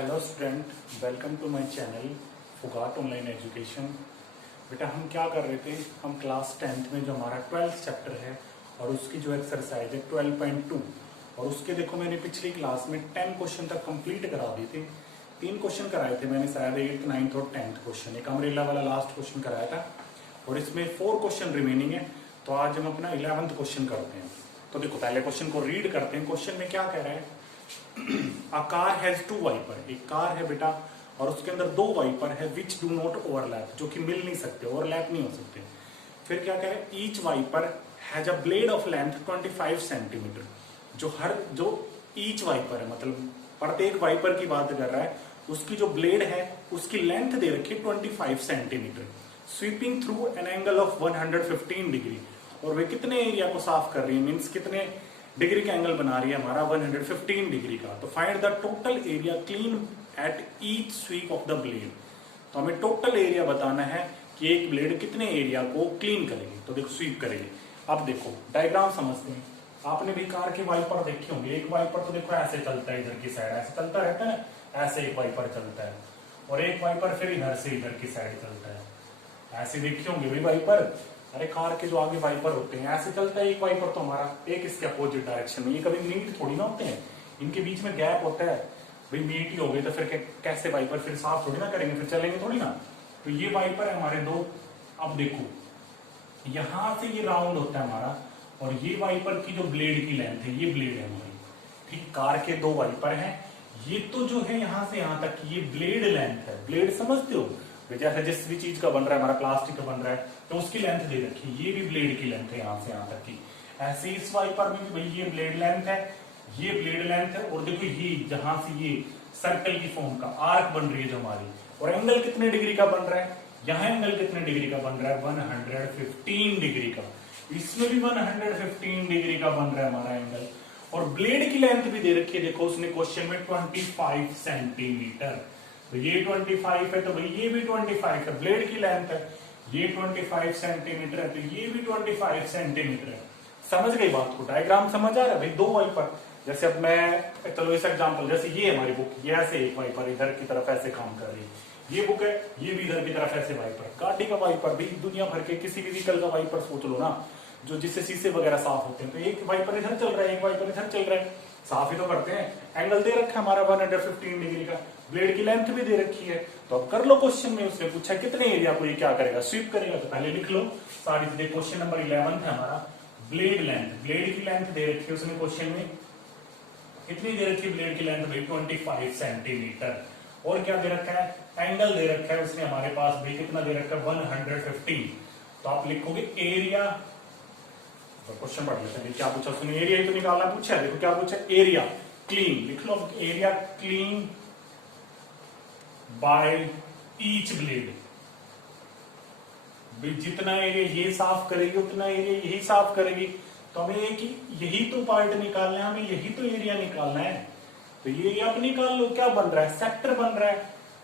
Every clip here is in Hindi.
Hello student, welcome to my channel Phogat online education. बेटा हम क्या कर रहे थे, हम क्लास 10th में जो हमारा 12th चैप्टर है और उसकी जो एक्सरसाइज है 12.2 और उसके देखो मैंने पिछली क्लास में 10 क्वेश्चन तक कंप्लीट करा दिए थे। 3 क्वेश्चन कराए थे मैंने, शायद 8th, 9th और 10th क्वेश्चन। एक अमरेला वाला लास्ट क्वेश्चन कराया था और इसमें 4 क्वेश्चन रिमेनिंग है। तो आज हम अपना 11th क्वेश्चन करते हैं। तो देखो पहले क्वेश्चन को रीड करते हैं। क्वेश्चन में क्या कह रहा है, A car has 2 वाइपर। एक कार है बेटा और उसके अंदर 2 वाइपर है विच डू नॉट ओवरलैप, जो कि मिल नहीं सकते, ओवरलैप नहीं हो सकते। फिर क्या कह रहे हैं, each wiper has a blade of length 25 centimetre. जो ईच वाइपर है मतलब प्रत्येक वाइपर की बात कर रहा है, उसकी जो ब्लेड है उसकी लेंथ दे रखी है 25 centimetre, sweeping through an angle of 115 degree. और वे कितने एरिया को साफ कर रही है, मीन्स कितने डिग्री का एंगल बना रही है, हमारा 115 डिग्री का। तो find the total area clean at each sweep of the blade. तो हमें टोटल एरिया बताना है कि एक ब्लेड कितने एरिया को क्लीन करेगी। तो देखो स्वीप करेगी। अब देखो डायग्राम समझते हैं। आपने भी कार के वाइपर देखे होंगे। एक वाइपर तो देखो ऐसे चलता है, इधर की साइड ऐसे चलता रहता है, ऐसे एक वाइपर चलता है और एक वाइपर फिर इधर से इधर की साइड चलता है। ऐसे देखे होंगे भाई वाइपर। अरे कार के जो आगे वाइपर होते हैं ऐसे चलता है एक वाइपर, तो हमारा एक इसके अपोजिट डायरेक्शन में। ये कभी मीट थोड़ी ना होते हैं, इनके बीच में गैप होता है। भाई मीट ही हो गए तो फिर कैसे वाइपर फिर साफ थोड़ी ना करेंगे, फिर चलेंगे थोड़ी ना। तो ये वाइपर है हमारे 2। अब देखो यहां से ये राउंड होता है हमारा और ये वाइपर की जो ब्लेड की लेंथ है, ये ब्लेड है हमारी। ठीक, कार के 2 वाइपर है। ये तो जो है यहां से यहां तक ये ब्लेड लेंथ है। ब्लेड समझते हो, जैसे जिस भी चीज का बन रहा है, हमारा प्लास्टिक का बन रहा है तो उसकी लेंथ दे रखी है। ये भी ब्लेड की लेंथ है यहां से यहां तक की। ऐसे इस वाइपर में भी भाई ये ब्लेड लेंथ है, ये ब्लेड लेंथ है। और देखो ये जहां से ये सर्कल की फॉर्म का आर्क बन रही है जो हमारी, और एंगल कितने डिग्री का बन रहा है, यहाँ एंगल कितने डिग्री का बन रहा है, 115 डिग्री का। इसमें भी 115 डिग्री का बन रहा है हमारा एंगल। और ब्लेड की लेंथ भी दे रखी है, देखो उसने क्वेश्चन में 25 सेंटीमीटर। तो ये 25 है तो भाई ये भी 25 है, ब्लेड की लेंथ है। ये 25 सेंटीमीटर है तो ये भी 25 सेंटीमीटर है। समझ गई बात को, डायग्राम समझ आ रहा है भाई। 2 वाइपर, जैसे अब मैं चलो इस एग्जांपल, जैसे ये हमारी बुक, ये ऐसे एक वाइपर इधर की तरफ ऐसे काम कर रही है, ये बुक है, ये भी इधर की तरफ ऐसे वाइपर। गाड़ी का वाइपर भी दुनिया भर के किसी भी व्हीकल का वाइपर सोच लो ना, जो जिससे शीशे वगैरह साफ होते हैं। तो एक वाइपर इधर चल रहा है, एक वाइपर इधर चल रहा है, साफ ही तो करते हैं। एंगल दे रखा है हमारा 115 डिग्री का, ब्लेड की लेंथ भी दे रखी है। तो अब कर लो क्वेश्चन में, उसने पूछा कितने एरिया को ये क्या करेगा, स्वीप करेगा। तो पहले लिख लो सारी चीजें। क्वेश्चन नंबर 11 है हमारा, ब्लेड लेंथ। ब्लेड की लेंथ दे रखी है उसने क्वेश्चन में, कितनी दे रखी है ब्लेड की लेंथ भाई, 25 सेंटीमीटर। और क्या दे रखा है, एंगल दे रखा है उसने हमारे पास भाई, कितना दे रखा है 115। तो आप लिखोगे एरिया। तो क्वेश्चन पढ़ लेते हैं क्या पूछा उसने, एरिया ही तो निकालना पूछा है। देखो क्या पूछा, एरिया क्लीन। लिख लो area clean by each blade. जितना एरिया ये साफ करेगी उतना एरिया यही साफ करेगी। तो हमें यही तो पार्ट निकालना है, हमें यही तो एरिया निकालना है। तो ये एरिया आप निकाल लो, क्या बन रहा है, सेक्टर बन रहा है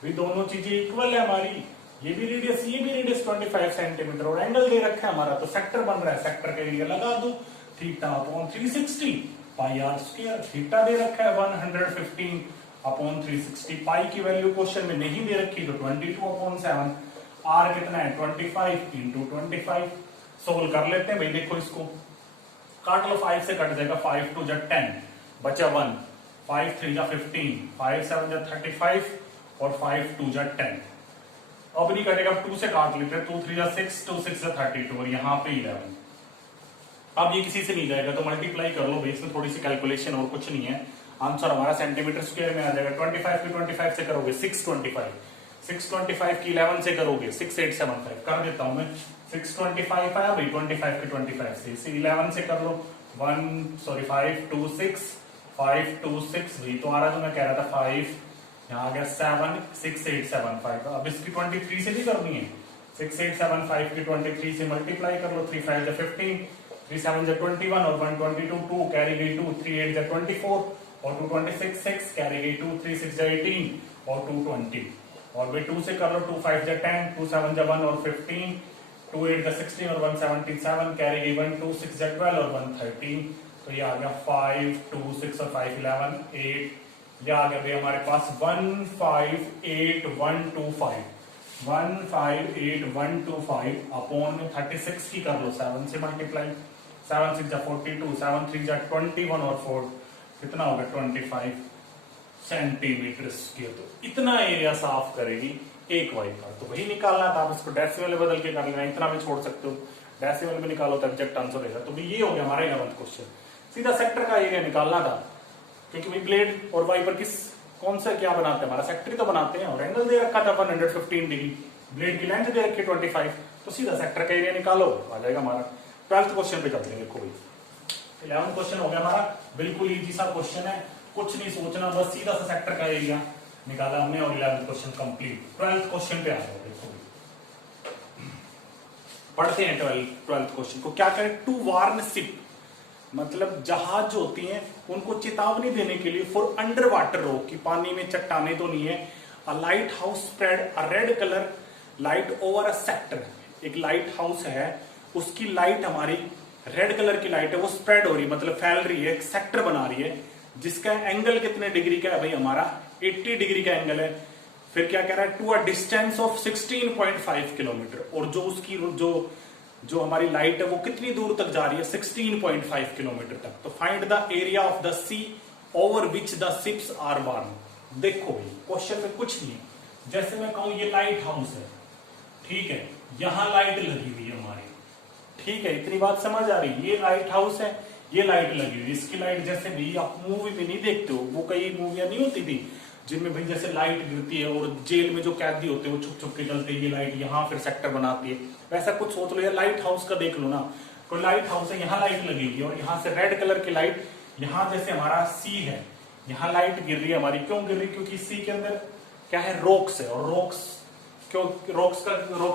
भाई। दोनों चीजें इक्वल है हमारी, ये भी रेडियस 25 सेंटीमीटर और एंगल दे रखा है हमारा, तो सेक्टर बन रहा है। सेक्टर का एरिया लगा दो, theta upon 360 pi r square. Theta दे रखा है 115 अपॉन 360। पाई की वैल्यू क्वेश्चन में नहीं दे रखी तो 22/7। आर कितना है 25 इंटू 25। सोल्व कर लेते हैं भाई। देखो इसको काट लो, 5 से कट जाएगा, 5 2 जा 10 बचा 1, 5 3 जा 15, 5 7 जा 35 और 5 2 जा 10। अब नहीं कटेगा, 2 से काट लेते हैं, 2 3 जा 6, 2 6 जा 32 और यहाँ पे 11। अब ये किसी से नहीं जाएगा तो मल्टीप्लाई कर लो भाई, इसमें थोड़ी सी कैलकुलेशन और कुछ नहीं है। आंसर हमारा सेंटीमीटर स्क्वायर में आ जाएगा। 25 की 25 से करोगे 625, 625 की 11 से करोगे 6875। कर देता हूं मैं, 625 आया भाई 25 की 25 से, इसे 11 से कर लो 526 526 भाई। तो आ रहा जो मैं कह रहा था 5, यहाँ आ गया 7 6875। अब इसकी 23 से भी करनी है, 6875 की 23 से मल्टीप्लाई कर लो, 3 5 जा 15, 3 7 जा 21 और 122 2 कैरी गई 2, 3 8 जा 24 और 2 26 6 कैरी गई 2, 3 6 जा 18 और 2 20। और भाई 2 से कर लो, 2 5 जा 10, 2 7 जा 1 और 15, 2 8 जा 16 और 177 कैरी गई 1, 2 6 जा 12 और 113। तो ये आ गया 5 2 6 और 5 11 8 ये आ गया भाई हमारे पास 158125, 158125 अपॉन में 36 की कर लो, 7 से मल्टीप्लाई, 7 6 जा 42, 7 3 जा 21 और 4 कितना होगा 25 सेंटीमीटर स्क्वायर। तो इतना एरिया साफ करेगी एक वाइपर। तो वही निकालना था, आप इसको डेसिमल में बदल के कर लेना, इतना भी छोड़ सकते हो, डेसिमल में निकालो तो एग्जैक्ट आंसर रहेगा। तो ये हो गया हमारा 11th क्वेश्चन। सीधा सेक्टर का एरिया निकालना था, क्योंकि भाई ब्लेड और वाइपर कौन सा क्या बनाते हैं, हमारा सेक्टर ही तो बनाते हैं, और एंगल दे रखा था 115 डिग्री, ब्लेड की लेंथ दे रखी 25, तो सीधा सेक्टर का एरिया निकालो, आ जाएगा हमारा। 12th क्वेश्चन पे चलते हैं। देखो भाई 11th क्वेश्चन हो गया हमारा, बिल्कुल इजी सा क्वेश्चन है, कुछ नहीं सोचना, बस सीधा सा सेक्टर का एरिया निकाला हमने और 11th question complete. 12th question पे आ जाओ। देखो पढ़ते हैं 12th क्वेश्चन को। क्या करें, टू वार्न शिप, मतलब जहाज जो होती हैं उनको चेतावनी देने के लिए, फॉर अंडर वाटर रोक, की पानी में चट्टाने तो नहीं है, a lighthouse spread a red colour light over a sector. एक लाइट हाउस है, उसकी लाइट हमारी रेड कलर की लाइट है, वो स्प्रेड हो रही है, मतलब फैल रही है, एक सेक्टर बना रही है, जिसका एंगल कितने डिग्री का है भाई हमारा 80 डिग्री का एंगल है। फिर क्या कह रहा है, to a distance of 16.5 kilometre, और जो उसकी जो हमारी लाइट है वो कितनी दूर तक जा रही है 16.5 किलोमीटर तक। तो find the area of the sea over which the ships are warn. देखो भाई क्वेश्चन में कुछ नहीं, जैसे मैं कहूं ये लाइट हाउस है, ठीक है, यहां लाइट लगी हुई है हमारी, ठीक है, इतनी बात समझ आ रही। ये लाइट हाउस है, ये लाइट लगी हुई, इसकी लाइट जैसे भी आप मूवी में नहीं देखते हो, वो कई मूवियां नहीं होती थी जिनमें भाई जैसे लाइट गिरती है और जेल में जो कैदी होते हैं वो छुप छुप के चलते हैं, ये लाइट यहाँ फिर सेक्टर बनाती है, वैसा कुछ सोच लो। या लाइट हाउस का देख लो ना, कोई लाइट हाउस है, यहाँ लाइट लगी हुई है और यहाँ से रेड कलर की लाइट, यहाँ जैसे हमारा सी है, यहाँ लाइट गिर रही है हमारी, क्यों गिर रही है, क्योंकि सी के अंदर क्या है, रॉक्स है, और रॉक्स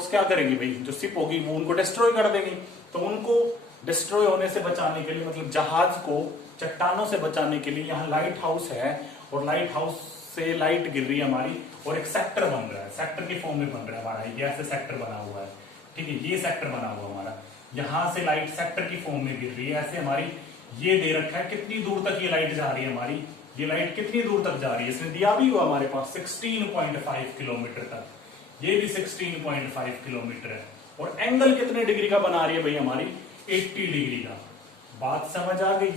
क्या करेंगे भाई, जो शिप होगी वो उनको डिस्ट्रॉय कर देंगी। तो उनको डिस्ट्रॉय होने से बचाने के लिए, मतलब जहाज को चट्टानों से बचाने के लिए यहाँ लाइट हाउस है, और लाइट हाउस से लाइट गिर रही है हमारी, और एक सेक्टर बन रहा है, सेक्टर के फॉर्म में बन रहा है हमारा, ये ऐसे सेक्टर बना हुआ है, ठीक है, ये सेक्टर बना हुआ हमारा, यहां से लाइट सेक्टर की फॉर्म में गिर रही है, ऐसे हमारी ये दे रखा है, कितनी दूर तक ये लाइट जा रही है हमारी, ये लाइट कितनी दूर तक जा रही है, इसने दिया भी हुआ हमारे पास 16.5 किलोमीटर तक, ये भी 16.5 किलोमीटर है, और एंगल कितने डिग्री का बना रही है भाई हमारी 80 डिग्री का। बात समझ आ गई,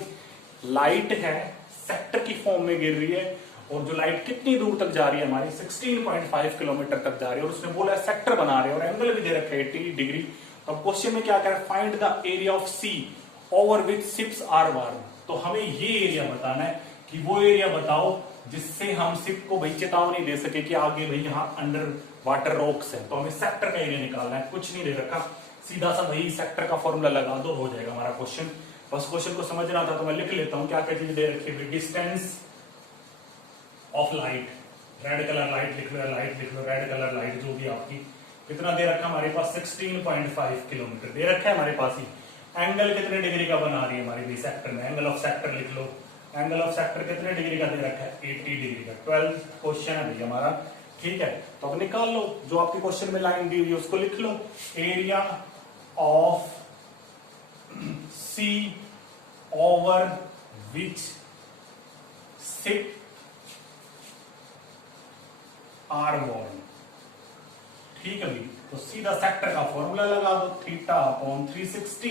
लाइट है, सेक्टर की फॉर्म में गिर रही है, और जो लाइट कितनी दूर तक जा रही है हमारी 16.5 किलोमीटर तक जा रही है, और उसने बोला सेक्टर बना रहे हैं और एंगल भी दे रखा है 80 डिग्री। अब क्वेश्चन में क्या कह रहा है, find the area of sea over which ships are warn. तो हमें ये एरिया बताना है कि वो एरिया बताओ जिससे हम शिप को भाई चेतावनी दे सके कि आगे भाई यहाँ अंडर वाटर रॉक्स है। तो हमें सेक्टर का एरिया निकालना है, कुछ नहीं दे रखा, सीधा सा भाई सेक्टर का फॉर्मूला लगा दो, हो जाएगा हमारा क्वेश्चन। बस क्वेश्चन को समझना था तो मैं लिख लेता हूं, क्या क्या चीज दे रखी है, distance of light, red colour light लिख लो, लाइट लिख लो, रेड कलर लाइट जो भी आपकी, कितना दे रखा हमारे पास 16.5 किलोमीटर दे रखा है हमारे पास ही। एंगल कितने डिग्री का बना रही है हमारी भी सेक्टर में, एंगल ऑफ सेक्टर लिख लो, एंगल ऑफ सेक्टर कितने डिग्री का दे रखा है 80 डिग्री का। 12th क्वेश्चन है भैया हमारा, ठीक है। तो अब निकाल लो, जो आपके क्वेश्चन में लाइन दी हुई है उसको लिख लो, area of sea over which ship are warned, ठीक है भाई। तो सीधा सेक्टर का फॉर्मूला लगा दो, theta upon 360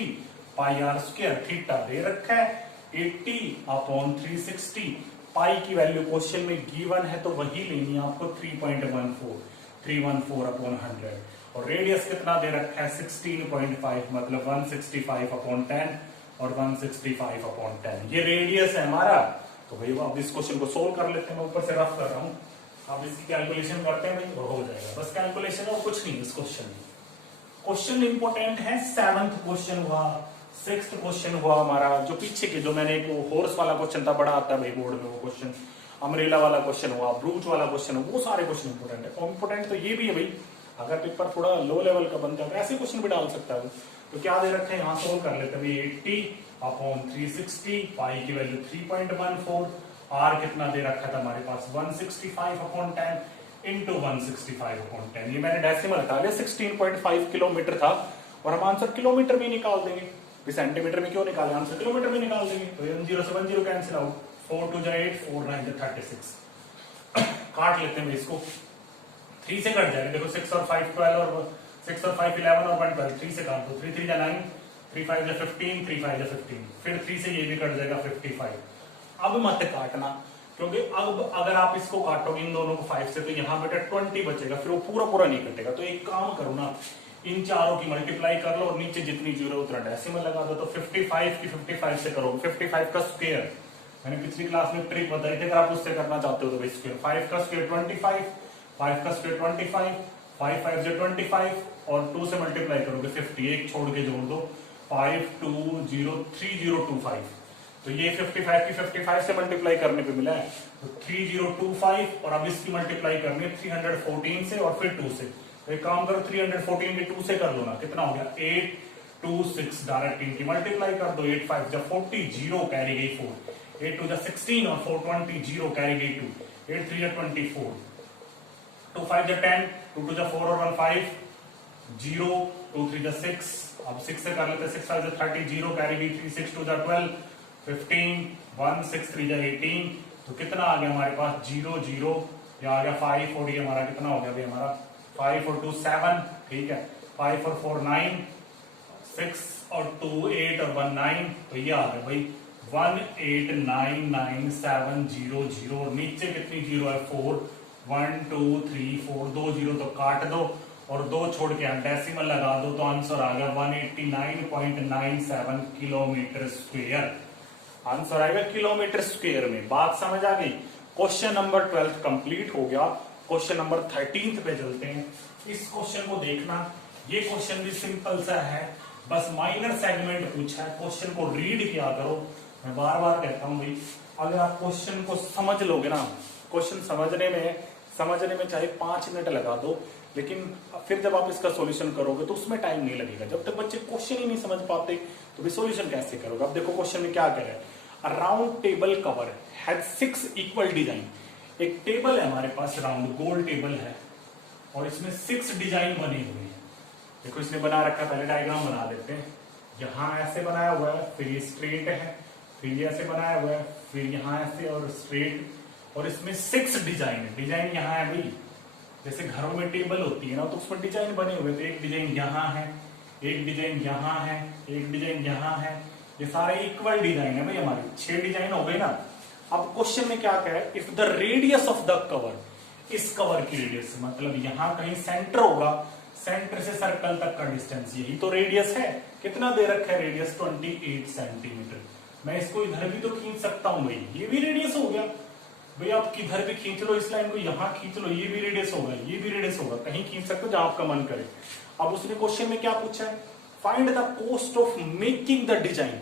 pi r square, theta दे रखा है 80 अपॉन 360, पाई की वैल्यू क्वेश्चन में गिवन है तो वही लेनी है आपको 314 अपॉन 100, और रेडियस कितना दे रखा है 16.5, मतलब 165 अपॉन 10 और 165 अपॉन 10, ये रेडियस है हमारा। तो भाई अब इस क्वेश्चन को सोल्व कर लेते हैं, मैं ऊपर से रफ कर रहा हूं, अब इसकी कैलकुलेशन करते हैं भाई, हो जाएगा, बस कैलकुलेशन और कुछ नहीं इस क्वेश्चन में। क्वेश्चन इंपोर्टेंट है, 7th क्वेश्चन हुआ, 6th क्वेश्चन हुआ हमारा, जो पीछे के जो मैंने एक हॉर्स वाला क्वेश्चन था, बड़ा आता है भाई बोर्ड में वो क्वेश्चन, अमरेला वाला क्वेश्चन हुआ, ब्रूच वाला क्वेश्चन हुआ, वो सारे क्वेश्चन इंपोर्टेंट है। इंपोर्टेंट तो ये भी है भाई, अगर पेपर थोड़ा लो लेवल का बनता है तो ऐसे क्वेश्चन भी डाल सकता है। तो क्या दे रखे हैं, यहाँ सोल्व कर लेते हैं, 80 अपॉन 360, पाई की वैल्यू 3.14, आर कितना दे रखा था हमारे पास 165 अपॉन 10 इंटू 165 अपॉन 10, ये मैंने डेसिमल हटा लिया, 16.5 किलोमीटर था, और हम आंसर किलोमीटर में निकाल देंगे, सेंटीमीटर में क्यों निकाले, आंसर किलोमीटर में निकाल देंगे। तो 1 0 से 1 0 कैंसिल आउट, 4 2 जा 8, 4 9 जा 36। काट लेते हैं इसको, 3 से कट जाएगा, देखो 6 और 5 12 और 6 और 5 11 और 1 12, 3 से काट दो, 3 3 जा 9, 3 5 जा 15, 3 5 जा 15, फिर 3 से ये भी कट जाएगा 55। अब मत काटना, क्योंकि अब अगर आप इसको काटोगे इन दोनों को 5 से, तो यहाँ बेटा 20 बचेगा, फिर वो पूरा पूरा नहीं कटेगा। तो एक काम करो ना, इन चारों की मल्टीप्लाई कर लो और नीचे जितनी जीरो उतना डेसिमल लगा दो। तो 55 की 55 से करोगे, 55 का स्क्वायर, मैंने पिछली क्लास में ट्रिक बताई थी, अगर आप उससे करना चाहते हो तो स्क्वायर, 5 का स्क्वायर 25, 5 का स्क्वायर 25, 5 5 से 25 और 2 से मल्टीप्लाई करोगे 50, एक छोड़ के जोड़ दो, 520325। तो ये 55 की 55 से मल्टीप्लाई करने पे मिला है, तो 3025, और अब इसकी मल्टीप्लाई करनी है 314 से और फिर 2 से। तो एक काम करो, 314 की 2 से कर लो ना, कितना हो गया 826, डायरेक्ट इनकी मल्टीप्लाई कर दो, 8 5 जा 40, 0 कैरी गई 4, 8 2 जा 16 और 4 20, 0 कैरी गई 2, 8 3 जा 24, 2 5 जा 10, 2 2 जा 4 और 1 5, 0 2 3 जा 6, अब 6 से कर लेते हैं, 6 5 जा 30, 0 कैरी गई 3, 6 2 जा 12, 15, 1 6 3 जा 18। तो कितना आ गया हमारे पास 0 0, या आ गया 5, और ये हमारा कितना हो गया भाई, हमारा 5 और 2 7, ठीक है, 5 और 4 9, 6 और 2 8 और 1 9, तो ये आ गया भाई 1899700, और नीचे कितनी जीरो है 4, 1 2 3 4, 2 जीरो तो काट दो और 2 छोड़ के डेसिमल लगा दो, तो आंसर आ गया 189.97 किलोमीटर स्क्वायर। आंसर आएगा किलोमीटर स्क्वायर में। बात समझ आ गई? क्वेश्चन नंबर 12 कंप्लीट हो गया। क्वेश्चन नंबर 13 पे चलते हैं। इस क्वेश्चन को देखना, ये क्वेश्चन भी सिंपल सा है, बस माइनर सेगमेंट पूछा है। क्वेश्चन को रीड किया करो, मैं बार बार कहता हूं भाई, अगर आप क्वेश्चन को समझ लोगे ना, क्वेश्चन समझने में चाहे 5 मिनट लगा दो, लेकिन फिर जब आप इसका सॉल्यूशन करोगे तो उसमें टाइम नहीं लगेगा। जब तक बच्चे क्वेश्चन ही नहीं समझ पाते तो भी सॉल्यूशन कैसे करोगे? अब देखो क्वेश्चन में क्या कह रहा है, अ round table cover has 6 equal design. एक टेबल है हमारे पास, राउंड गोल टेबल है, और इसमें 6 डिजाइन बने हुए हैं। देखो इसने बना रखा, पहले डायग्राम बना देते हैं। यहाँ ऐसे बनाया हुआ है, फिर ये स्ट्रेट है, फिर ये ऐसे बनाया हुआ है, फिर यहाँ ऐसे और स्ट्रेट, और इसमें 6 डिजाइन है। डिजाइन यहाँ है भाई, जैसे घरों में टेबल होती है ना, तो उसमें डिजाइन बने हुए। तो एक डिजाइन यहाँ है, एक डिजाइन यहाँ है, एक डिजाइन यहाँ है, ये सारे इक्वल डिजाइन है भाई हमारे। 6 डिजाइन हो गए ना। अब क्वेश्चन में क्या कह है, if the radius of the cover, इस कवर की रेडियस, मतलब यहाँ कहीं सेंटर होगा, सेंटर से सर्कल तक का डिस्टेंस, यही तो रेडियस है। कितना दे रखा है रेडियस? 28 सेंटीमीटर। मैं इसको इधर भी तो खींच सकता हूं भाई, ये भी रेडियस हो गया भाई। आप किधर भी खींच लो, इस लाइन को यहाँ खींच लो, ये भी रेडियस होगा, ये भी रेडियस होगा, कहीं खींच सकते हो जहां आपका मन करे। अब उसने क्वेश्चन में क्या पूछा है, find the cost of making the design.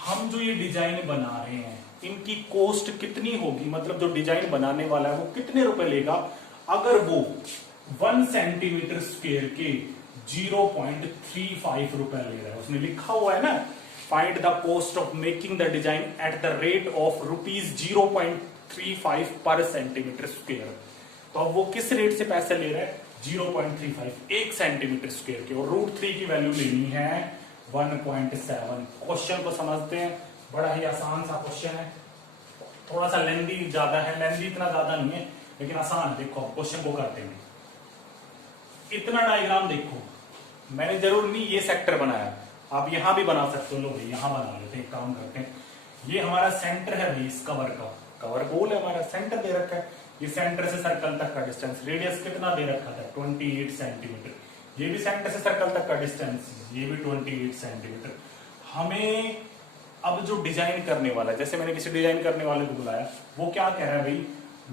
हम जो ये डिजाइन बना रहे हैं, इनकी कॉस्ट कितनी होगी, मतलब जो डिजाइन बनाने वाला है वो कितने रुपए लेगा अगर वो 1 सेंटीमीटर स्क्वायर के 0.35 रुपए ले रहा है। उसने लिखा हुआ है ना, find the cost of making the design at the rate of ₹0.35 पर सेंटीमीटर स्क्वायर। तो अब वो किस रेट से पैसे ले रहा है? 0.35, 1 सेंटीमीटर स्क्वायर के, और √3 की वैल्यू लेनी है 1.7। क्वेश्चन को समझते हैं, बड़ा ही आसान सा क्वेश्चन है, थोड़ा सा लेंदी ज्यादा है, लेंदी इतना ज्यादा नहीं है लेकिन आसान। देखो क्वेश्चन को करते हैं, इतना डायग्राम देखो, मैंने जरूर नहीं ये सेक्टर बनाया, आप यहां भी बना सकते हो। लो भाई यहां बना लेते हैं, काम करते हैं। ये हमारा सेंटर है भाई, इस कवर का, कवर गोल है हमारा, सेंटर दे रखा है। ये सेंटर से सर्कल तक का डिस्टेंस, रेडियस कितना दे रखा था? 28 सेंटीमीटर। ये भी सेंटर से सर्कल तक का डिस्टेंस, ये भी 28 सेंटीमीटर। हमें अब जो डिजाइन करने वाला है, जैसे मैंने किसी डिजाइन करने वाले को बुलाया, वो क्या कह रहा है भाई,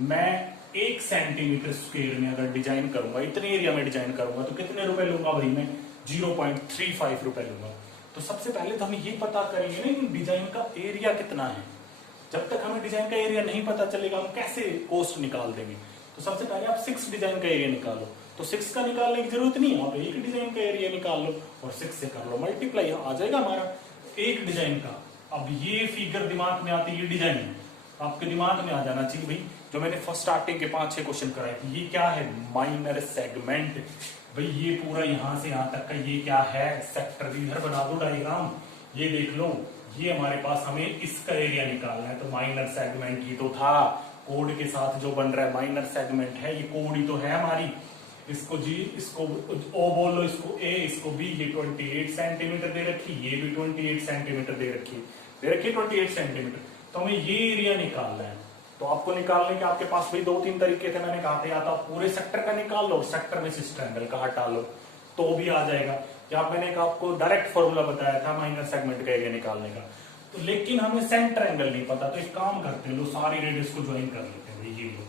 मैं 1 सेंटीमीटर स्क्वायर में अगर डिजाइन करूंगा, इतने एरिया में डिजाइन करूंगा, तो कितने रुपए लूंगा भाई मैं? 0.35 रुपए लूंगा। तो सबसे पहले तो हम ये पता करेंगे ना कि डिजाइन का एरिया कितना है। जब तक हमें डिजाइन का एरिया नहीं पता चलेगा, हम कैसे कॉस्ट निकाल देंगे? तो सबसे पहले आप 6 डिजाइन का एरिया निकालो। तो 6 का निकालने की जरूरत नहीं है, आप एक डिजाइन का एरिया निकाल लो और 6 से कर लो मल्टीप्लाई, आ जाएगा हमारा एक डिजाइन का। अब ये फिगर दिमाग में आती है, ये डिजाइन आपके दिमाग में आ जाना चाहिए भाई, जो मैंने फर्स्ट स्टार्टिंग के 5-6 क्वेश्चन कराए थे। ये क्या है? Minor segment. भाई ये पूरा यहां से यहां तक का ये क्या है? सेक्टर। इधर बना दो डायग्राम, ये देख लो, ये हमारे पास हमें इसका एरिया निकालना है। तो माइनर सेगमेंट ही तो था, कोड के साथ जो बन रहा है माइनर सेगमेंट है, ये कोड ही तो है हमारी। इसको जी, इसको ओ बोलो, इसको ए, इसको बी। ये 28 सेंटीमीटर दे रखी, ये भी 28 सेंटीमीटर दे रखी 28 सेंटीमीटर। तो हमें ये एरिया निकालना है। तो आपको निकालने के आपके पास भी 2-3 तरीके थे। मैंने कहा था या तो आप पूरे सेक्टर का निकाल लो, सेक्टर में से इस ट्रायंगल का हटा लो तो भी आ जाएगा, या मैंने आपको डायरेक्ट फॉर्मूला बताया था माइनर सेगमेंट का एरिया निकालने का। तो लेकिन हमें सेंटर एंगल नहीं पता, तो एक काम करते हैं, लो सारी रेडियस को ज्वाइन कर लेते हैं। ये लो,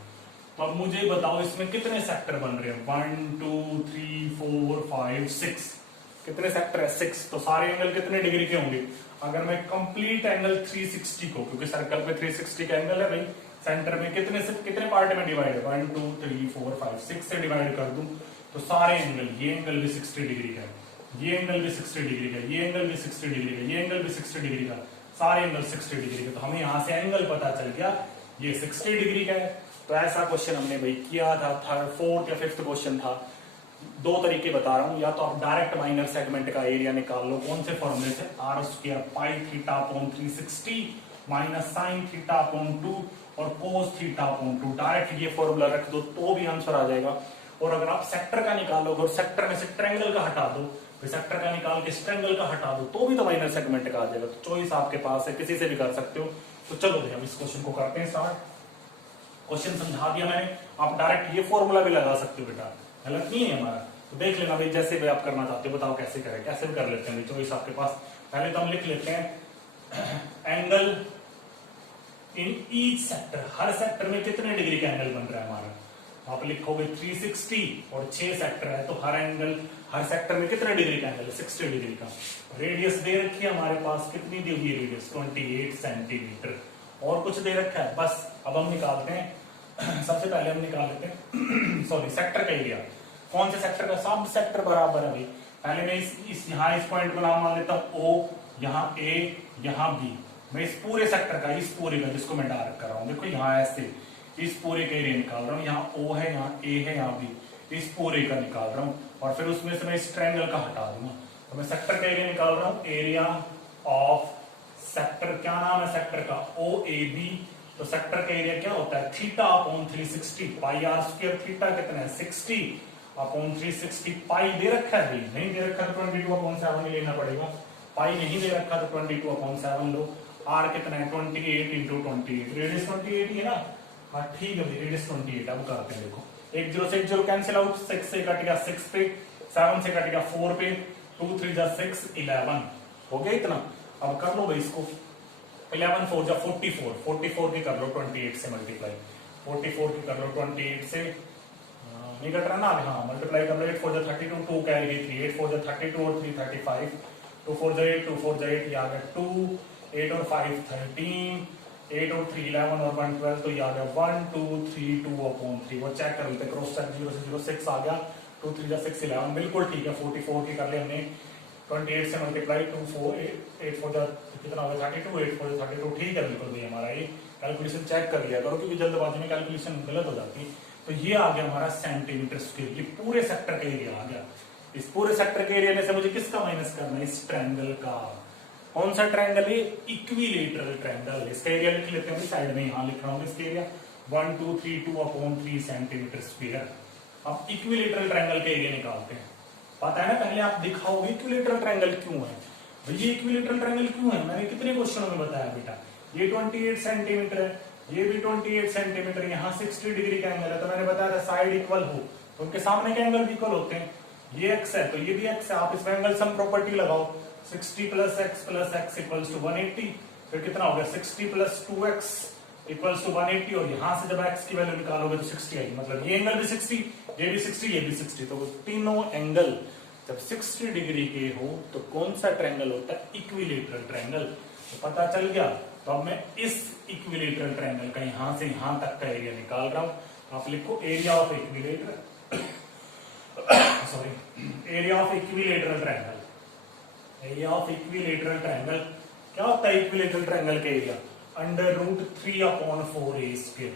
तो अब मुझे बताओ इसमें कितने सेक्टर बन रहे हैं? 1 2 3 4 5 6। कितने सेक्टर है? 6। तो सारे एंगल कितने डिग्री के होंगे? अगर मैं कंप्लीट एंगल 360 को, क्योंकि सर्कल पे 360 का एंगल है भाई, सेंटर में कितने से कितने पार्ट में डिवाइड है? 1 2 3 4 5 6 से डिवाइड कर दूं तो सारे एंगल, ये एंगल भी 60 डिग्री का है, ये एंगल भी 60 डिग्री का, ये एंगल भी 60 डिग्री का, ये एंगल भी 60 डिग्री का, सारे एंगल 60 डिग्री का। तो हमें यहाँ से एंगल पता चल गया, ये 60 डिग्री का है। तो ऐसा क्वेश्चन हमने भाई किया था, थर्ड, फोर्थ या फिफ्थ क्वेश्चन था। 2 तरीके बता रहा हूं, या तो आप डायरेक्ट माइनर सेगमेंट का एरिया निकाल लो। कौन से फॉर्मूले से? R square pi theta upon 360 minus sine theta upon 2 और कोस थीटा अपॉन 2। डायरेक्ट ये फॉर्मूला रख दो तो भी आंसर आ जाएगा। और अगर आप सेक्टर का निकालोगे और सेक्टर में से ट्रायंगल का हटा दो, सेक्टर का निकाल के ट्रायंगल का हटा दो तो भी तो माइनर सेगमेंट का आ जाएगा। तो चॉइस आपके पास है, किसी से भी कर सकते हो। तो चलो भाई हम इस क्वेश्चन को करते हैं स्टार्ट। क्वेश्चन समझा दिया मैंने, आप डायरेक्ट ये फॉर्मूला भी लगा सकते हो बेटा, गलत नहीं है हमारा। तो देख लेना भाई, जैसे भी आप करना चाहते हो बताओ कैसे करें, कैसे भी कर लेते हैं। चॉइस आपके पास। पहले तो हम लिख लेते हैं angle in each sector, her sector में कितने डिग्री का एंगल बन रहा है हमारा। आप लिखोगे 360 और 6 सेक्टर है तो हर एंगल, हर सेक्टर में कितने डिग्री का एंगल है? 60 डिग्री का। रेडियस दे रखी है हमारे पास, कितनी दी हुई है रेडियस? 28 सेंटीमीटर। और कुछ दे रखा है? बस। अब हम निकालते हैं। सबसे पहले हम निकाल लेते हैं सॉरी सेक्टर का एरिया। कौन से सेक्टर का? सब सेक्टर बराबर है भाई। पहले मैं इस यहाँ इस पॉइंट को नाम मान लेता हूँ O, यहाँ A, यहाँ B। मैं इस पूरे सेक्टर का, इस पूरे का जिसको मैं डार्क कर रहा हूँ, देखो यहाँ ऐसे इस पूरे का एरिया निकाल रहा हूँ। यहाँ O है, यहाँ A है, यहाँ B, इस पूरे का निकाल रहा हूँ। और फिर उसमें से मैं इस ट्रायंगल का हटा दूंगा। तो मैं सेक्टर का एरिया निकाल रहा हूँ। एरिया ऑफ सेक्टर, क्या नाम है सेक्टर का? OAB। तो सेक्टर का एरिया क्या होता है? Theta upon 360 pi r square. Theta कितना है? 60 अपॉन 360। पाई दे रखा है भाई? नहीं दे रखा तो 22 अपॉन 7 ही लेना पड़ेगा। पाई नहीं दे रखा तो 22 अपॉन 7 लो। आर कितना है? 28 इंटू 28। रेडियस 28 ही है ना? हाँ ठीक है भाई, रेडियस 28। अब करते हैं, देखो 1 0 से 1 0 कैंसिल आउट, 6 से कट गया 6 पे, 7 से कट गया 4 पे, 2 3 जा 6, 11 हो गया इतना। अब कर लो भाई इसको, 11 4 जा 44, 44 की कर लो 28 से मल्टीप्लाई, 44 की कर लो 28 से, नहीं कट रहा ना? हाँ मल्टीप्लाई कर लो। 8 4 जा 32, 2 कैरी गई 3, 8 4 जा 32 और 3 35, 2 4 जा 8, 2 4 जा 8, ये आ गया 2, 8 और 5 13, 8 और 3 11 और 1 12, तो ये आ गया 1 2 3 2 अपॉन 3। वो चेक कर लेते, क्रॉस चेक, 0 से 0 6 आ गया, 2 3 जा 6 11, बिल्कुल ठीक है। 44 की कर ले हमने, 28 से मल्टीप्लाई, 2 4 8 4 जा कितना हो गया 32, 8 4 जा 32, ठीक है बिल्कुल भाई। हमारा ये कैलकुलेशन चेक कर लिया करो, क्योंकि जल्दबाजी में कैलकुलेशन गलत हो जाती है। तो ये आ गया हमारा सेंटीमीटर स्क्वायर, ये पूरे सेक्टर का एरिया आ गया। इस पूरे सेक्टर के एरिया में से मुझे किसका माइनस करना है? इस ट्रायंगल का। कौन सा ट्रायंगल है? Equilateral triangle. इसका एरिया लिख लेते हैं साइड में, यहाँ लिख रहा हूँ इसका एरिया 1 2 3 2 अपॉन 3 सेंटीमीटर स्क्वायर। अब इक्विलेटरल ट्रायंगल का एरिया निकालते हैं। पता है ना, पहले आप दिखाओगे इक्विलेटरल ट्रायंगल क्यों है। ये इक्विलेटरल ट्रायंगल क्यों है मैंने कितने क्वेश्चनों में बताया बेटा। ये 28 सेंटीमीटर है, ये भी 28 सेंटीमीटर, यहाँ 60 डिग्री का एंगल है। तो मैंने बताया था साइड इक्वल हो तो उनके सामने के एंगल भी इक्वल होते हैं। ये एक्स है तो ये भी एक्स है, आप इसमें एंगल सम प्रॉपर्टी लगाओ, 60 प्लस एक्स इक्वल्स टू 180। फिर कितना हो गया? 60 प्लस 2x इक्वल्स टू 180। और यहां से जब x की वैल्यू निकालोगे तो 60 आएगी, मतलब ये एंगल भी 60, ये भी 60, ये भी 60। तो तीनों एंगल जब 60 डिग्री के हो तो कौन सा ट्रायंगल होता है? Equilateral triangle. तो पता चल गया। तो अब मैं इस इक्विलेटरल ट्रायंगल का यहां से यहां तक का एरिया निकाल रहा हूं। आप लिखो area of equilateral sorry area of equilateral triangle. Area of equilateral triangle क्या होता है? इक्विलेटरल ट्रायंगल का एरिया √3 अपॉन 4a स्क्वायर।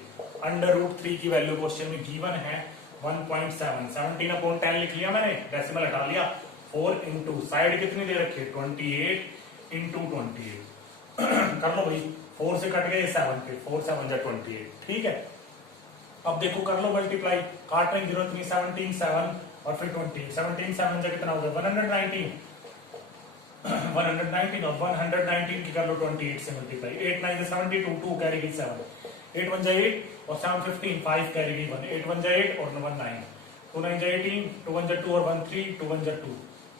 √3 की वैल्यू क्वेश्चन में गिवन है 1.7, 17 अपॉन 10 लिख लिया मैंने, डेसिमल हटा लिया। 4 इंटू साइड कितनी दे रखी है? 28 इंटू 28। कर लो भाई, 4 से कट गए 7 पे, 4 7 जा 28, ठीक है। अब देखो कर लो मल्टीप्लाई, काट रहे 0 3 17 7 और फिर 28, 17 7 जा कितना हो गया 119, 119 और 119 की कर लो 28 से मल्टीप्लाई, 8 9 से 72, 2 कैरी गई 7, 8 1 जा 8 और 7 15, 5 कैरी गई 1, 8 1 जा 8 और 1 9, 2 9 जा 18, 2 1 जा 2 और 1 3, 2 1 जा 2,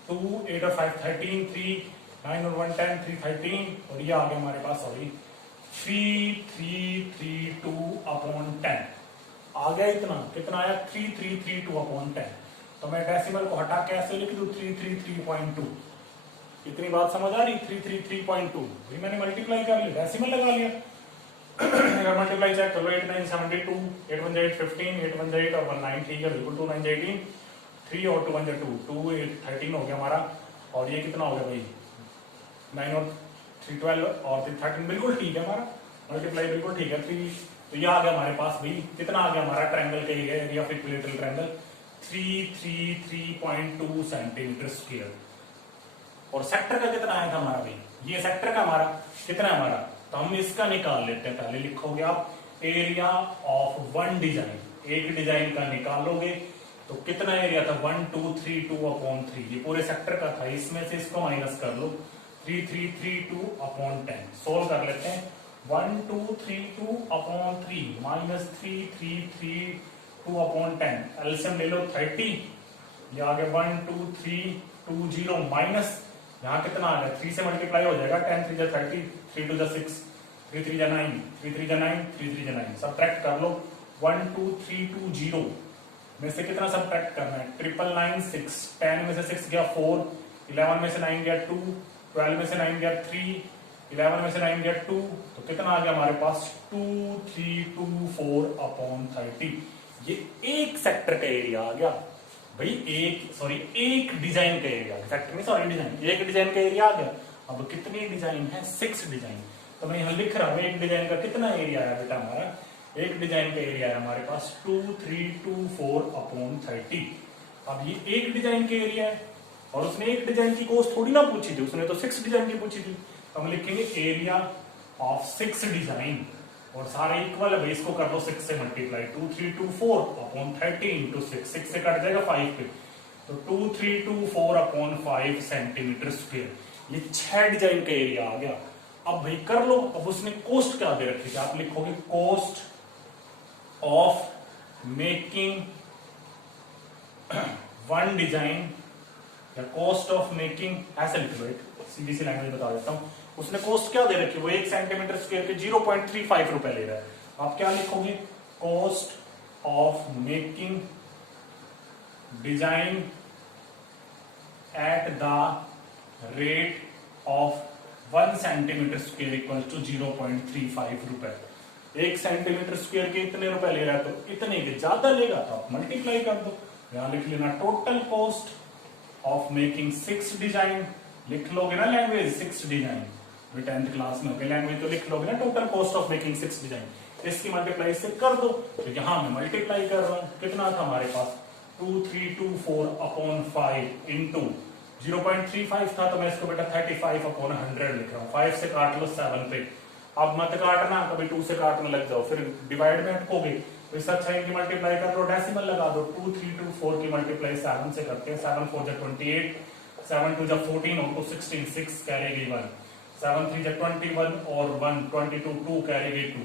2 8 और 5 13, 3 9 और 1 10, 3 13 और ये आ गया हमारे पास सॉरी 3332 अपॉन 10 आ गया। इतना कितना आया 3332 अपॉन 10। तो मैं डेसिमल को हटा के ऐसे लिख दूं 333.2। इतनी बात समझ आ रही 333.2 भाई मैंने मल्टीप्लाई कर लिया, डेसिमल लगा लिया। अगर मल्टीप्लाई चेक कर लो 8 9 72, 8 1 8 15, 8 1 8 और 1 9 ठीक है बिल्कुल, 2 9 18, 3 और 2 1 2, 2 8 13 हो गया हमारा। और ये कितना हो गया भाई 9 और 3 12 और 3 13 बिल्कुल ठीक है हमारा, मल्टीप्लाई बिल्कुल ठीक है 3। तो ये आ गया हमारे पास भाई कितना आ गया हमारा ट्रायंगल का area of equilateral triangle 333.2 centimetre square. और सेक्टर का कितना आया था हमारा भाई, ये सेक्टर का हमारा कितना है हमारा, तो हम इसका निकाल लेते हैं। पहले लिखोगे आप एरिया ऑफ वन डिजाइन, एक डिजाइन का निकालोगे तो कितना एरिया था 1232 अपॉन 3, ये पूरे सेक्टर का था, इसमें से इसको माइनस कर लो 3332 अपॉन 10। सोल्व कर लेते हैं 1232 अपॉन 3 माइनस 3332 अपॉन 10, एलसीएम ले लो 30, ये आ गया 12320 माइनस यहाँ कितना आ गया 3 से मल्टीप्लाई हो जाएगा 10 3 जा 30, 3 2 जा 6, 3 3 जा 9, 3 3 जा 9, 3 3 जा 9, सब्ट्रैक्ट कर लो 12320 में से कितना सब्ट्रैक्ट करना है 999 10 में से 6 गया 4, 11 में से 9 गया 2, 12 में से 9 गया 3, 11 में से 9 गया 2, तो कितना आ गया हमारे पास 2324 अपॉन 30। ये एक सेक्टर का एरिया आ गया भाई, एक डिजाइन का एरिया, सेक्टर नहीं सॉरी डिजाइन, एक डिजाइन का एरिया आ गया। अब कितनी डिजाइन है 6 डिजाइन, तो मैं यहां लिख रहा हूं एक डिजाइन का कितना एरिया है बेटा हमारा, एक डिजाइन का एरिया है हमारे पास 2324 अपॉन 30। अब ये एक डिजाइन का एरिया है और उसने एक डिजाइन की कॉस्ट थोड़ी ना पूछी थी, उसने तो 6 डिजाइन की पूछी थी। तो हम लिखेंगे एरिया ऑफ 6 डिजाइन और सारे इक्वल है भाई, इसको कर लो 6 से मल्टीप्लाई 2324 अपॉन 30 इंटू 6, 6 से कट जाएगा 5 पे, तो 2324 अपॉन 5 सेंटीमीटर स्क्वायर, ये 6 डिजाइन का एरिया आ गया। अब भाई कर लो, अब उसने कॉस्ट क्या दे रखी थी, आप लिखोगे cost of making one design या कॉस्ट ऑफ मेकिंग, ऐसे लिख लो, एक सीधी सी लैंग्वेज बता देता हूं। उसने कॉस्ट क्या दे रखी है, वो 1 सेंटीमीटर स्क्वायर के 0.35 रुपए ले रहा है। आप क्या लिखोगे cost of making design at the rate of 1 centimetre square equal to 0.35 रुपए। 1 सेंटीमीटर स्क्वायर के इतने रुपए ले रहा है, तो इतने के ज्यादा लेगा तो आप मल्टीप्लाई कर दो, यहां लिख लेना total cost of making 6 design, लिख लोगे ना लैंग्वेज 6 डिजाइन, 10th क्लास में होगी लैंग्वेज तो लिख लोगे ना total cost of making 6 design, इसकी मल्टीप्लाई से कर दो। तो यहां मैं मल्टीप्लाई कर रहा हूं, कितना था हमारे पास 2324 अपॉन 5 इंटू 0.35 था, तो मैं इसको बेटा 35 अपॉन 100 लिख रहा हूँ। 5 से काट लो 7 पे, अब मत काटना, कभी 2 से काटने लग जाओ फिर डिवाइड में अटकोगे, तो इससे अच्छा इनकी मल्टीप्लाई कर दो, डेसिमल लगा दो। 2324 की मल्टीप्लाई 7 से करते हैं, 7 4 जा 28, 7 2 जा 14 और 16, 6 कैरी गई 1, 7 3 जा 21 और 1 22, 2 कैरी गई 2,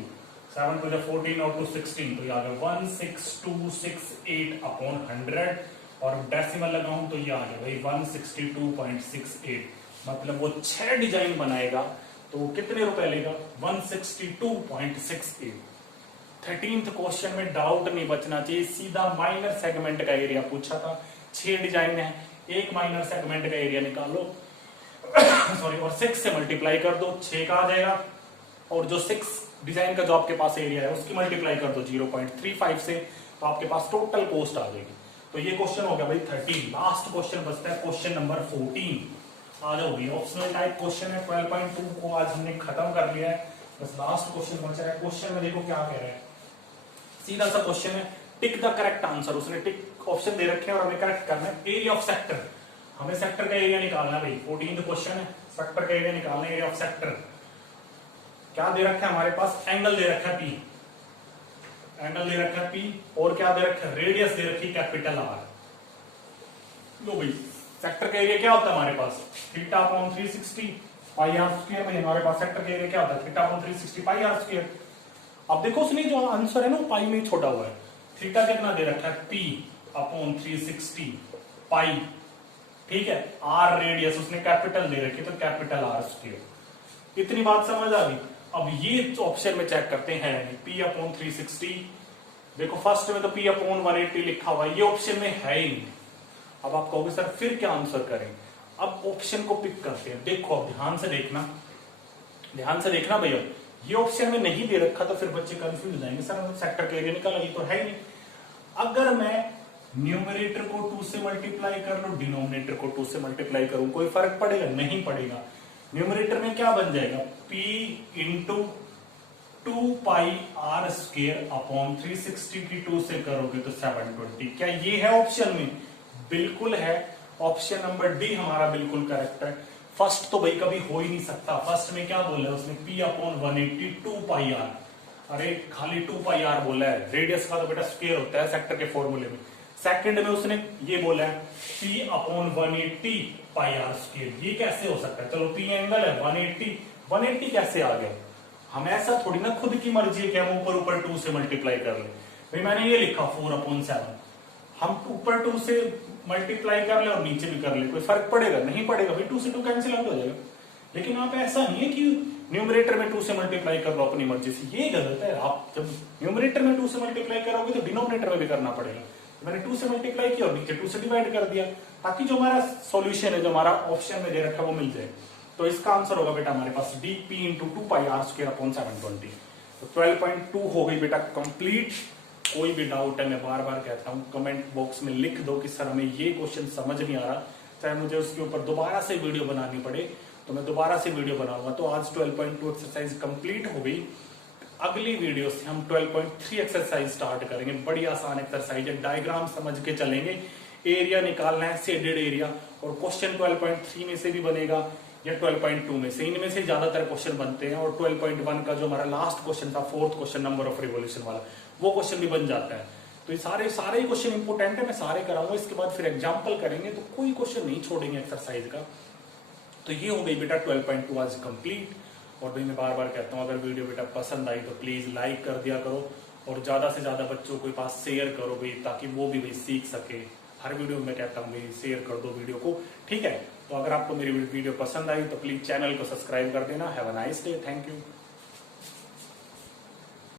7 2 जा 14 और 2 16, तो ये आ गया 16268 अपॉन 100 और डेसिमल लगाऊं तो ये आ गया भाई 162.68, मतलब वो 6 डिजाइन बनाएगा तो कितने रुपए लेगा 162.68। 13th क्वेश्चन में डाउट नहीं बचना चाहिए, सीधा माइनर सेगमेंट का एरिया पूछा था, 6 डिजाइन है, एक माइनर सेगमेंट का एरिया निकालो सॉरी और 6 से मल्टीप्लाई कर दो, 6 का आ जाएगा, और जो 6 डिजाइन का जो आपके पास एरिया है उसकी मल्टीप्लाई कर दो 0.35 से, तो आपके पास टोटल कॉस्ट आ जाएगी। तो ये क्वेश्चन हो गया भाई 13। लास्ट क्वेश्चन बचता है क्वेश्चन नंबर 14। आ जाओ भाई, ऑप्शनल टाइप क्वेश्चन है, 12.2 को आज हमने खत्म कर लिया है, बस लास्ट क्वेश्चन बचा है। क्वेश्चन में देखो क्या कह रहे हैं, सीधा सा क्वेश्चन है, टिक द करेक्ट आंसर। उसने टिक ऑप्शन दे रखे हैं और हमें करेक्ट करना है। एरिया ऑफ सेक्टर, हमें सेक्टर का एरिया निकालना है भाई, 14th क्वेश्चन है, सेक्टर का एरिया निकालना है, एरिया ऑफ सेक्टर। क्या दे रखा है हमारे पास, एंगल दे रखा है पी, एंगल दे रखा है पी, और क्या दे रखा है, रेडियस दे रखी कैपिटल आर। लो भाई सेक्टर का एरिया क्या होता है हमारे पास, theta upon 360 pi r square. भाई हमारे पास सेक्टर का एरिया क्या होता है, theta upon 360 pi r square. अब देखो उसने जो आंसर है ना पाई में छोटा हुआ है, थीटा कितना दे रखा है, पी अपॉन 360 पाई, ठीक है, आर रेडियस उसने कैपिटल दे रखी, तो कैपिटल आर स्क्वायर। इतनी बात समझ आ गई। अब ये ऑप्शन में चेक करते हैं, पी अपॉन 360, देखो फर्स्ट में तो पी अपॉन 180 लिखा हुआ है, ये ऑप्शन में है ही नहीं। अब आप कहोगे सर फिर क्या आंसर करें, अब ऑप्शन को पिक करते हैं। देखो अब ध्यान से देखना, ध्यान से देखना भैया, ये ऑप्शन में नहीं दे रखा तो फिर बच्चे कंफ्यूज हो जाएंगे, सर सेक्टर का एरिया निकाला, ये तो है ही नहीं। अगर मैं न्यूमरेटर को 2 से मल्टीप्लाई कर लूं, डिनोमिनेटर को 2 से मल्टीप्लाई करूं, कोई फर्क पड़ेगा, नहीं पड़ेगा। न्यूमरेटर में क्या बन जाएगा, p into 2 pi r square upon 360 की 2 से करोगे तो 720। क्या ये है ऑप्शन में, बिल्कुल है। ऑप्शन नंबर डी हमारा बिल्कुल करेक्ट है। फर्स्ट तो भाई कभी हो ही नहीं सकता, फर्स्ट में क्या बोला है उसने, p अपॉन 180 2 पाई आर, अरे खाली 2 पाई आर बोला है, रेडियस का तो बेटा स्क्वायर होता है सेक्टर के फॉर्मूले में। सेकंड में उसने ये बोला है p upon 180 pi r square, ये कैसे हो सकता है, चलो p एंगल है 180 कैसे आ गया, हम ऐसा थोड़ी ना खुद की मर्जी है कि हम ऊपर ऊपर 2 से मल्टीप्लाई कर ले। भाई मैंने ये लिखा 4 अपॉन 7, हम ऊपर 2 से मल्टीप्लाई कर ले और नीचे भी कर ले, कोई फर्क पड़ेगा, नहीं पड़ेगा भाई, 2 से 2 कैंसिल आउट हो जाएगा। लेकिन आप ऐसा नहीं है कि न्यूमरेटर में 2 से मल्टीप्लाई कर लो अपनी मर्जी से, ये गलत है। आप जब न्यूमरेटर में 2 से मल्टीप्लाई करोगे तो डिनोमिनेटर में भी करना पड़ेगा। मैंने 2 से मल्टीप्लाई किया और नीचे 2 से डिवाइड कर दिया, ताकि जो हमारा सॉल्यूशन है, जो हमारा ऑप्शन में दे रखा है वो मिल जाए। तो इसका आंसर होगा बेटा हमारे पास D, P into 2 pi r square upon 720। तो 12.2 हो गई बेटा कंप्लीट। कोई भी डाउट है, मैं बार बार कहता हूँ, कमेंट बॉक्स में लिख दो कि सर हमें ये क्वेश्चन समझ नहीं आ रहा, चाहे मुझे उसके ऊपर दोबारा से वीडियो बनानी पड़े तो मैं दोबारा से वीडियो बनाऊंगा। तो आज 12.2 एक्सरसाइज कंप्लीट हो गई। अगली वीडियो से हम 12.3 एक्सरसाइज स्टार्ट करेंगे। बड़ी आसान एक्सरसाइज है, डायग्राम समझ के चलेंगे, एरिया निकालना है, शेडेड एरिया, और क्वेश्चन 12.3 में से भी बनेगा या 12.2 में से, इनमें से ज्यादातर क्वेश्चन बनते हैं। और 12.1 का जो हमारा लास्ट क्वेश्चन था, 4th question number of revolution वाला, वो क्वेश्चन भी बन जाता है। तो ये सारे ही क्वेश्चन इंपोर्टेंट है, मैं सारे कराऊंगा। इसके बाद फिर एग्जाम्पल करेंगे, तो कोई क्वेश्चन नहीं छोड़ेंगे एक्सरसाइज का। तो ये हो गई बेटा 12.2 आज कंप्लीट। और भाई मैं बार बार कहता हूँ, अगर वीडियो बेटा पसंद आई तो प्लीज लाइक कर दिया करो, और ज्यादा से ज्यादा बच्चों के पास शेयर करो भाई, ताकि वो भी भाई सीख सके। हर वीडियो में कहता हूँ भाई शेयर कर दो वीडियो को, ठीक है। तो अगर आपको मेरी वीडियो पसंद आई तो प्लीज चैनल को सब्सक्राइब कर देना। Have a nice day, thank you.